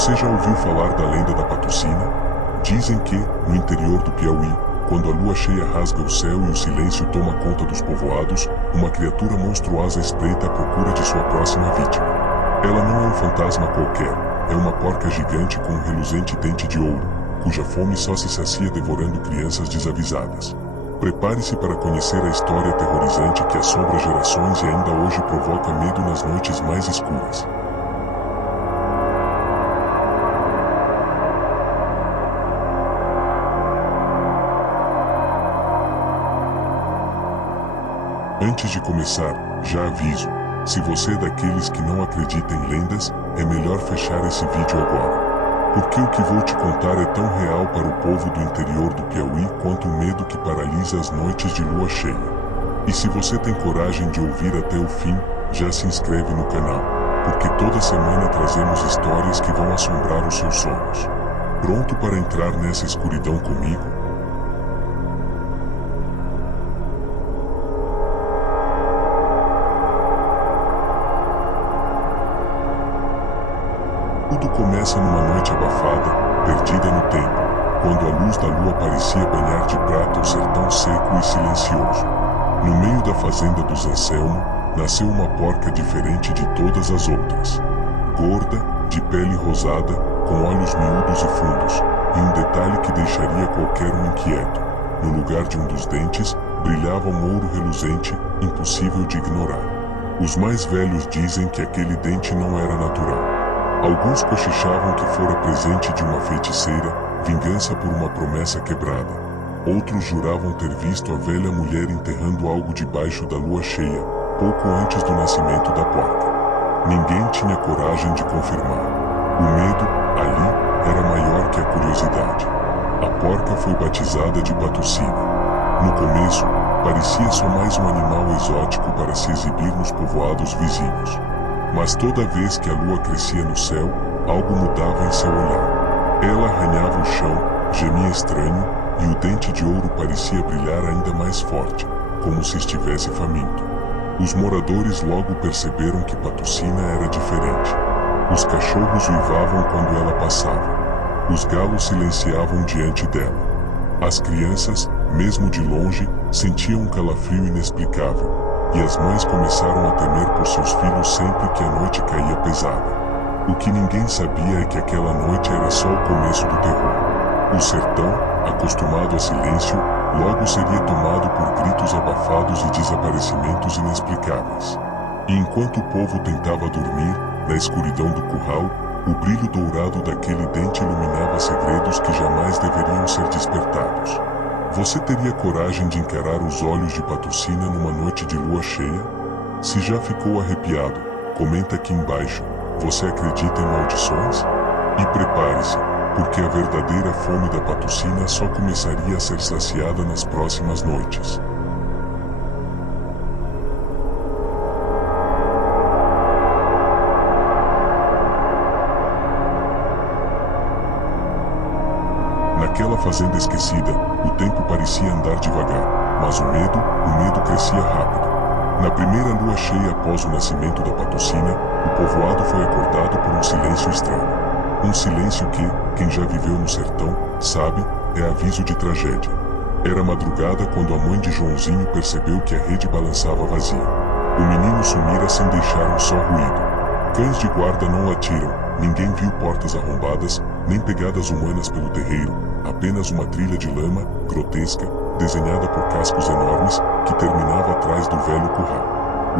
Você já ouviu falar da lenda da Patrocina? Dizem que, no interior do Piauí, quando a lua cheia rasga o céu e o silêncio toma conta dos povoados, uma criatura monstruosa espreita à procura de sua próxima vítima. Ela não é um fantasma qualquer, é uma porca gigante com um reluzente dente de ouro, cuja fome só se sacia devorando crianças desavisadas. Prepare-se para conhecer a história aterrorizante que assombra gerações e ainda hoje provoca medo nas noites mais escuras. Antes de começar, já aviso, se você é daqueles que não acredita em lendas, é melhor fechar esse vídeo agora. Porque o que vou te contar é tão real para o povo do interior do Piauí quanto o medo que paralisa as noites de lua cheia. E se você tem coragem de ouvir até o fim, já se inscreve no canal, porque toda semana trazemos histórias que vão assombrar os seus sonhos. Pronto para entrar nessa escuridão comigo? Tudo começa numa noite abafada, perdida no tempo, quando a luz da lua parecia banhar de prata o sertão seco e silencioso. No meio da fazenda dos Anselmo, nasceu uma porca diferente de todas as outras. Gorda, de pele rosada, com olhos miúdos e fundos, e um detalhe que deixaria qualquer um inquieto. No lugar de um dos dentes, brilhava um ouro reluzente, impossível de ignorar. Os mais velhos dizem que aquele dente não era natural. Alguns cochichavam que fora presente de uma feiticeira, vingança por uma promessa quebrada. Outros juravam ter visto a velha mulher enterrando algo debaixo da lua cheia, pouco antes do nascimento da porca. Ninguém tinha coragem de confirmar. O medo, ali, era maior que a curiosidade. A porca foi batizada de Patrocina. No começo, parecia só mais um animal exótico para se exibir nos povoados vizinhos. Mas toda vez que a lua crescia no céu, algo mudava em seu olhar. Ela arranhava o chão, gemia estranho, e o dente de ouro parecia brilhar ainda mais forte, como se estivesse faminto. Os moradores logo perceberam que Patrocina era diferente. Os cachorros uivavam quando ela passava. Os galos silenciavam diante dela. As crianças, mesmo de longe, sentiam um calafrio inexplicável. E as mães começaram a temer por seus filhos sempre que a noite caía pesada. O que ninguém sabia é que aquela noite era só o começo do terror. O sertão, acostumado a silêncio, logo seria tomado por gritos abafados e desaparecimentos inexplicáveis. E enquanto o povo tentava dormir, na escuridão do curral, o brilho dourado daquele dente iluminava segredos que jamais deveriam ser despertados. Você teria coragem de encarar os olhos de Patrocina numa noite de lua cheia? Se já ficou arrepiado, comenta aqui embaixo. Você acredita em maldições? E prepare-se, porque a verdadeira fome da Patrocina só começaria a ser saciada nas próximas noites. Naquela fazenda esquecida, o tempo parecia andar devagar, mas o medo crescia rápido. Na primeira lua cheia após o nascimento da Patrocina, o povoado foi acordado por um silêncio estranho. Um silêncio que, quem já viveu no sertão, sabe, é aviso de tragédia. Era madrugada quando a mãe de Joãozinho percebeu que a rede balançava vazia. O menino sumira sem deixar um só ruído. Cães de guarda não latiram, ninguém viu portas arrombadas, nem pegadas humanas pelo terreiro, apenas uma trilha de lama, grotesca, desenhada por cascos enormes, que terminava atrás do velho curral.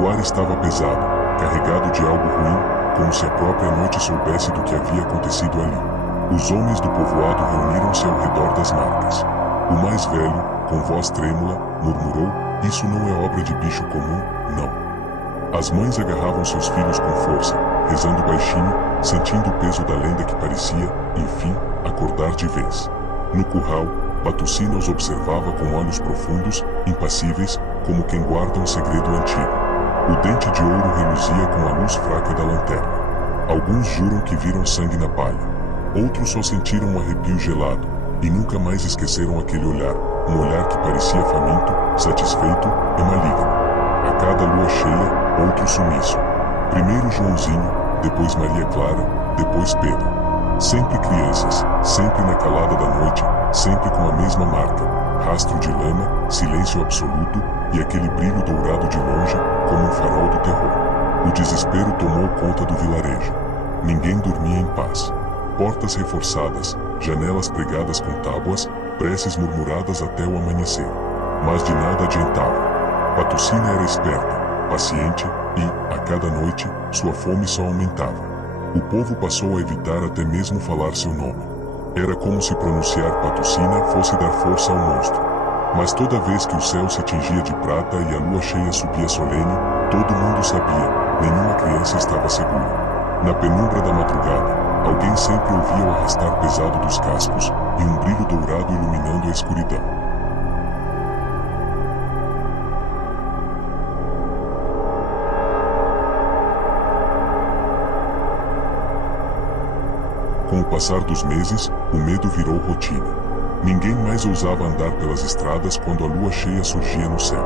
O ar estava pesado, carregado de algo ruim, como se a própria noite soubesse do que havia acontecido ali. Os homens do povoado reuniram-se ao redor das marcas. O mais velho, com voz trêmula, murmurou: "Isso não é obra de bicho comum, não." As mães agarravam seus filhos com força, rezando baixinho, sentindo o peso da lenda que parecia, enfim, acordar de vez. No curral, Patrocina os observava com olhos profundos, impassíveis, como quem guarda um segredo antigo. O dente de ouro reluzia com a luz fraca da lanterna. Alguns juram que viram sangue na palha. Outros só sentiram um arrepio gelado, e nunca mais esqueceram aquele olhar, um olhar que parecia faminto, satisfeito e maligno. A cada lua cheia, outro sumiço. Primeiro Joãozinho, depois Maria Clara, depois Pedro. Sempre crianças, sempre na calada da noite, sempre com a mesma marca, rastro de lama, silêncio absoluto e aquele brilho dourado de longe, como um farol do terror. O desespero tomou conta do vilarejo. Ninguém dormia em paz. Portas reforçadas, janelas pregadas com tábuas, preces murmuradas até o amanhecer. Mas de nada adiantava. Patrocina era esperta, paciente e, a cada noite, sua fome só aumentava. O povo passou a evitar até mesmo falar seu nome. Era como se pronunciar Patrocina fosse dar força ao monstro. Mas toda vez que o céu se tingia de prata e a lua cheia subia solene, todo mundo sabia, nenhuma criança estava segura. Na penumbra da madrugada, alguém sempre ouvia o arrastar pesado dos cascos e um brilho dourado iluminando a escuridão. Com o passar dos meses, o medo virou rotina. Ninguém mais ousava andar pelas estradas quando a lua cheia surgia no céu.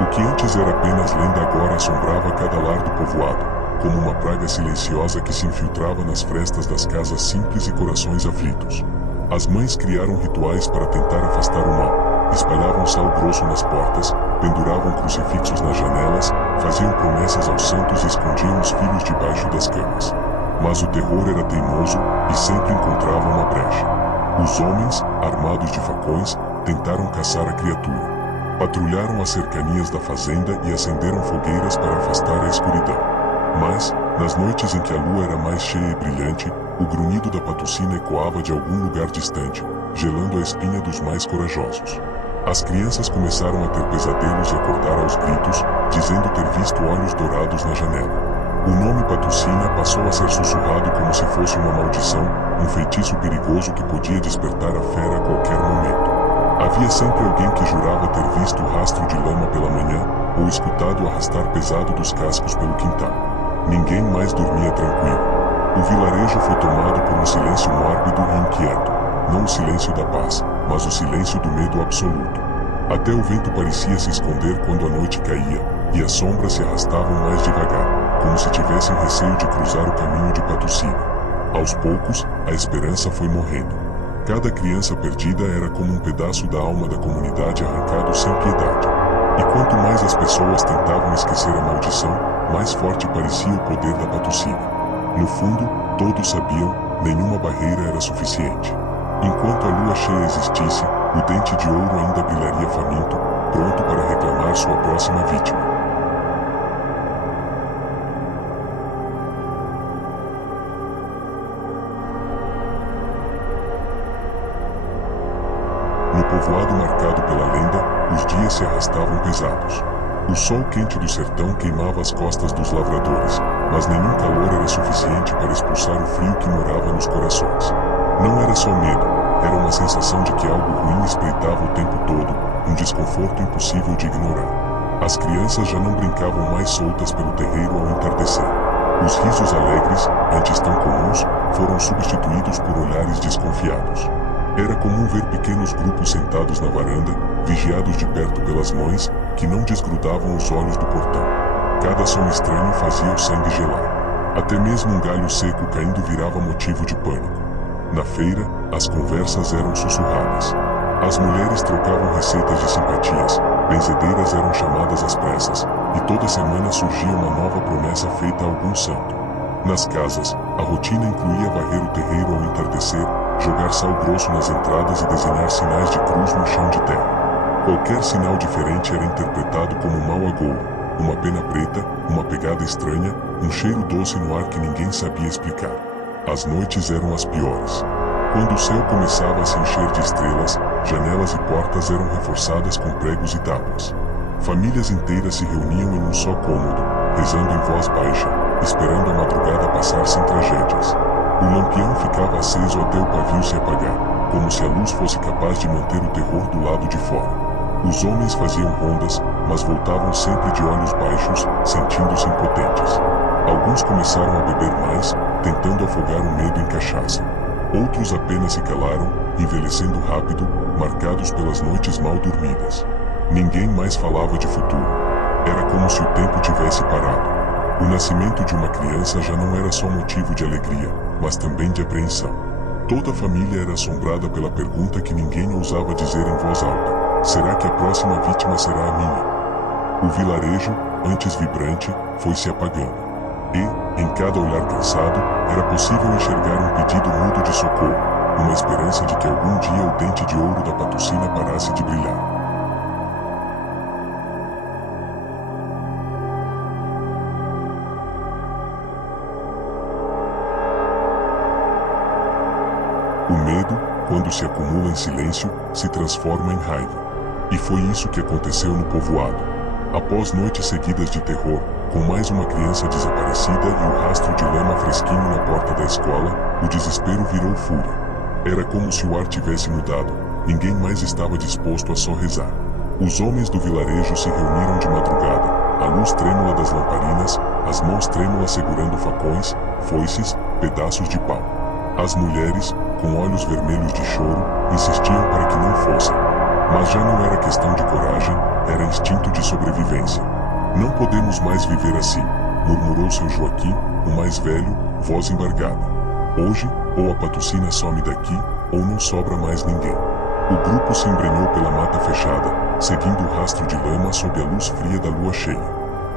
O que antes era apenas lenda agora assombrava cada lar do povoado, como uma praga silenciosa que se infiltrava nas frestas das casas simples e corações aflitos. As mães criaram rituais para tentar afastar o mal, espalhavam sal grosso nas portas, penduravam crucifixos nas janelas, faziam promessas aos santos e escondiam os filhos debaixo das camas. Mas o terror era teimoso e sempre encontrava uma brecha. Os homens, armados de facões, tentaram caçar a criatura. Patrulharam as cercanias da fazenda e acenderam fogueiras para afastar a escuridão. Mas, nas noites em que a lua era mais cheia e brilhante, o grunhido da patrocina ecoava de algum lugar distante, gelando a espinha dos mais corajosos. As crianças começaram a ter pesadelos e acordar aos gritos, dizendo ter visto olhos dourados na janela. O nome Patrocina passou a ser sussurrado como se fosse uma maldição, um feitiço perigoso que podia despertar a fera a qualquer momento. Havia sempre alguém que jurava ter visto o rastro de lama pela manhã, ou escutado o arrastar pesado dos cascos pelo quintal. Ninguém mais dormia tranquilo. O vilarejo foi tomado por um silêncio mórbido e inquieto, não o silêncio da paz, mas o silêncio do medo absoluto. Até o vento parecia se esconder quando a noite caía, e as sombras se arrastavam mais devagar, como se tivessem receio de cruzar o caminho de Patrocina. Aos poucos, a esperança foi morrendo. Cada criança perdida era como um pedaço da alma da comunidade arrancado sem piedade. E quanto mais as pessoas tentavam esquecer a maldição, mais forte parecia o poder da Patrocina. No fundo, todos sabiam, nenhuma barreira era suficiente. Enquanto a lua cheia existisse, o dente de ouro ainda brilharia faminto, pronto para reclamar sua próxima vítima. No povoado marcado pela lenda, os dias se arrastavam pesados. O sol quente do sertão queimava as costas dos lavradores, mas nenhum calor era suficiente para expulsar o frio que morava nos corações. Não era só medo, era uma sensação de que algo ruim espreitava o tempo todo, um desconforto impossível de ignorar. As crianças já não brincavam mais soltas pelo terreiro ao entardecer. Os risos alegres, antes tão comuns, foram substituídos por olhares desconfiados. Era comum ver pequenos grupos sentados na varanda, vigiados de perto pelas mães, que não desgrudavam os olhos do portão. Cada som estranho fazia o sangue gelar. Até mesmo um galho seco caindo virava motivo de pânico. Na feira, as conversas eram sussurradas. As mulheres trocavam receitas de simpatias, benzedeiras eram chamadas às pressas, e toda semana surgia uma nova promessa feita a algum santo. Nas casas, a rotina incluía varrer o terreiro ao entardecer, jogar sal grosso nas entradas e desenhar sinais de cruz no chão de terra. Qualquer sinal diferente era interpretado como um mau agouro, uma pena preta, uma pegada estranha, um cheiro doce no ar que ninguém sabia explicar. As noites eram as piores. Quando o céu começava a se encher de estrelas, janelas e portas eram reforçadas com pregos e tábuas. Famílias inteiras se reuniam em um só cômodo, rezando em voz baixa, esperando a madrugada passar sem tragédias. O lampião ficava aceso até o pavio se apagar, como se a luz fosse capaz de manter o terror do lado de fora. Os homens faziam rondas, mas voltavam sempre de olhos baixos, sentindo-se impotentes. Alguns começaram a beber mais, tentando afogar o medo em cachaça. Outros apenas se calaram, envelhecendo rápido, marcados pelas noites mal dormidas. Ninguém mais falava de futuro. Era como se o tempo tivesse parado. O nascimento de uma criança já não era só motivo de alegria, mas também de apreensão. Toda a família era assombrada pela pergunta que ninguém ousava dizer em voz alta: será que a próxima vítima será a minha? O vilarejo, antes vibrante, foi se apagando. E, em cada olhar cansado, era possível enxergar um pedido mudo de socorro, uma esperança de que algum dia o dente de ouro da Patrocina parasse de brilhar. O medo, quando se acumula em silêncio, se transforma em raiva. E foi isso que aconteceu no povoado. Após noites seguidas de terror, com mais uma criança desaparecida e o rastro de lama fresquinho na porta da escola, o desespero virou fúria. Era como se o ar tivesse mudado, ninguém mais estava disposto a só rezar. Os homens do vilarejo se reuniram de madrugada, a luz trêmula das lamparinas, as mãos trêmulas segurando facões, foices, pedaços de pau. As mulheres, com olhos vermelhos de choro, insistiam para que não fossem. Mas já não era questão de coragem, era instinto de sobrevivência. Não podemos mais viver assim, murmurou seu Joaquim, o mais velho, voz embargada. Hoje, ou a Patrocina some daqui, ou não sobra mais ninguém. O grupo se embrenhou pela mata fechada, seguindo o rastro de lama sob a luz fria da lua cheia.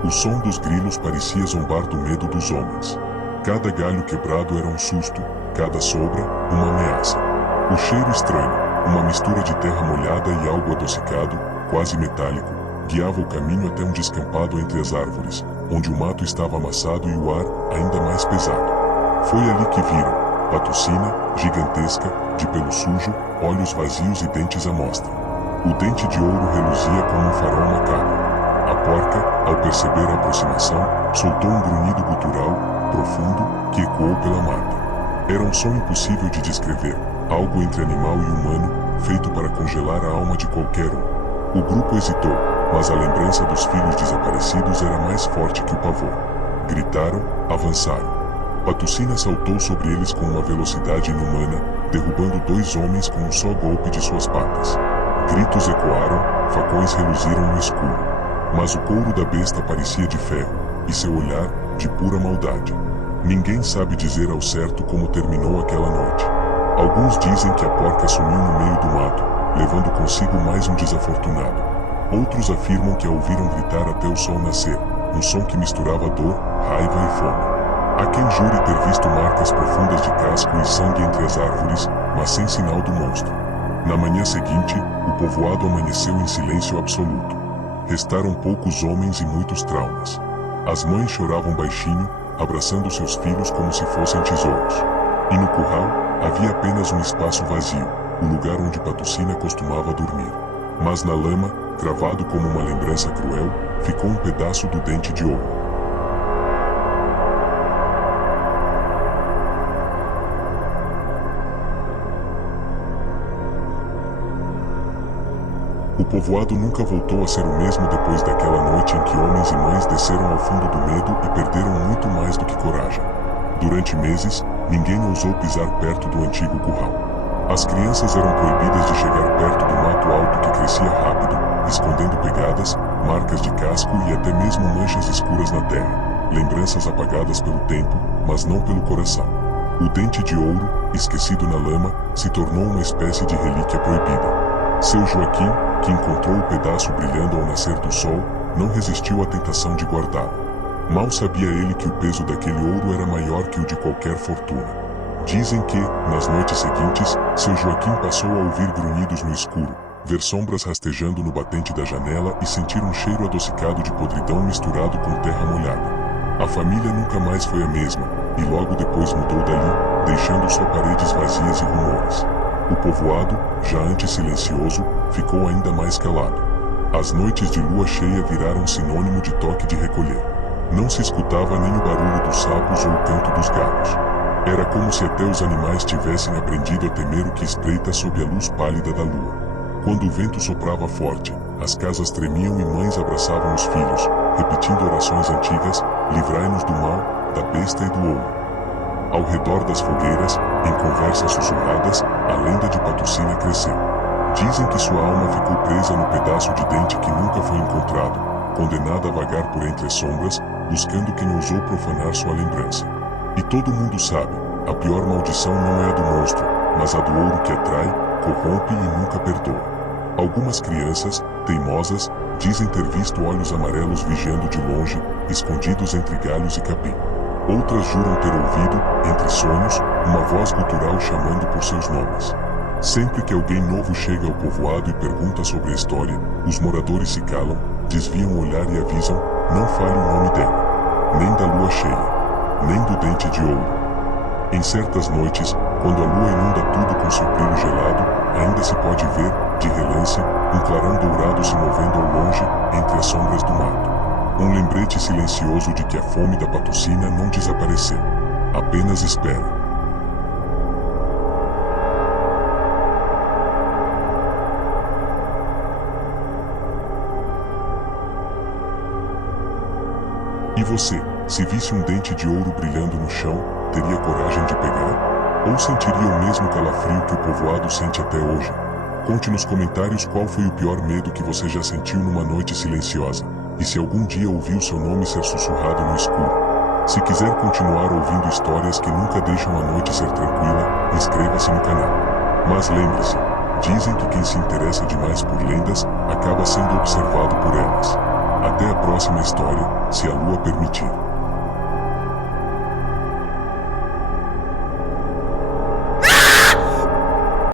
O som dos grilos parecia zombar do medo dos homens. Cada galho quebrado era um susto, cada sobra, uma ameaça. O cheiro estranho, uma mistura de terra molhada e algo adocicado, quase metálico, guiava o caminho até um descampado entre as árvores, onde o mato estava amassado e o ar, ainda mais pesado. Foi ali que viram Patrocina, gigantesca, de pelo sujo, olhos vazios e dentes à mostra. O dente de ouro reluzia como um farol macabro. A porca, ao perceber a aproximação, soltou um grunhido gutural, profundo, que ecoou pela mata. Era um som impossível de descrever, algo entre animal e humano, feito para congelar a alma de qualquer um. O grupo hesitou, mas a lembrança dos filhos desaparecidos era mais forte que o pavor. Gritaram, avançaram. Patrocina saltou sobre eles com uma velocidade inumana, derrubando dois homens com um só golpe de suas patas. Gritos ecoaram, facões reluziram no escuro. Mas o couro da besta parecia de ferro, e seu olhar, de pura maldade. Ninguém sabe dizer ao certo como terminou aquela noite. Alguns dizem que a porca sumiu no meio do mato, levando consigo mais um desafortunado. Outros afirmam que a ouviram gritar até o sol nascer, um som que misturava dor, raiva e fome. Há quem jure ter visto marcas profundas de casco e sangue entre as árvores, mas sem sinal do monstro. Na manhã seguinte, o povoado amanheceu em silêncio absoluto. Restaram poucos homens e muitos traumas. As mães choravam baixinho, abraçando seus filhos como se fossem tesouros. E no curral, havia apenas um espaço vazio, o lugar onde Patrocina costumava dormir. Mas na lama, cravado como uma lembrança cruel, ficou um pedaço do dente de ouro. O povoado nunca voltou a ser o mesmo depois daquela noite em que homens e mães desceram ao fundo do medo e perderam muito mais do que coragem. Durante meses, ninguém ousou pisar perto do antigo curral. As crianças eram proibidas de chegar perto do mato alto que crescia rápido, escondendo pegadas, marcas de casco e até mesmo manchas escuras na terra, lembranças apagadas pelo tempo, mas não pelo coração. O dente de ouro, esquecido na lama, se tornou uma espécie de relíquia proibida. Seu Joaquim, que encontrou o pedaço brilhando ao nascer do sol, não resistiu à tentação de guardá-lo. Mal sabia ele que o peso daquele ouro era maior que o de qualquer fortuna. Dizem que, nas noites seguintes, seu Joaquim passou a ouvir grunhidos no escuro, ver sombras rastejando no batente da janela e sentir um cheiro adocicado de podridão misturado com terra molhada. A família nunca mais foi a mesma, e logo depois mudou dali, deixando só paredes vazias e rumores. O povoado, já antes silencioso, ficou ainda mais calado. As noites de lua cheia viraram sinônimo de toque de recolher. Não se escutava nem o barulho dos sapos ou o canto dos galos. Era como se até os animais tivessem aprendido a temer o que espreita sob a luz pálida da lua. Quando o vento soprava forte, as casas tremiam e mães abraçavam os filhos, repetindo orações antigas: livrai-nos do mal, da besta e do ouro. Ao redor das fogueiras, em conversas sussurradas, a lenda de Patrocina cresceu. Dizem que sua alma ficou presa no pedaço de dente que nunca foi encontrado, condenada a vagar por entre as sombras, buscando quem ousou profanar sua lembrança. E todo mundo sabe, a pior maldição não é a do monstro, mas a do ouro que atrai, corrompe e nunca perdoa. Algumas crianças, teimosas, dizem ter visto olhos amarelos vigiando de longe, escondidos entre galhos e capim. Outras juram ter ouvido, entre sonhos, uma voz gutural chamando por seus nomes. Sempre que alguém novo chega ao povoado e pergunta sobre a história, os moradores se calam, desviam o olhar e avisam: não fale o nome dela, nem da lua cheia, nem do dente de ouro. Em certas noites, quando a lua inunda tudo com seu brilho gelado, ainda se pode ver, de relance, um clarão dourado se movendo ao longe, entre as sombras do mato. Um lembrete silencioso de que a fome da patrocina não desapareceu. Apenas espera. E você, se visse um dente de ouro brilhando no chão, teria coragem de pegar? Ou sentiria o mesmo calafrio que o povoado sente até hoje? Conte nos comentários qual foi o pior medo que você já sentiu numa noite silenciosa, e se algum dia ouviu seu nome ser sussurrado no escuro. Se quiser continuar ouvindo histórias que nunca deixam a noite ser tranquila, inscreva-se no canal. Mas lembre-se, dizem que quem se interessa demais por lendas, acaba sendo observado por elas. Até a próxima história, se a lua permitir.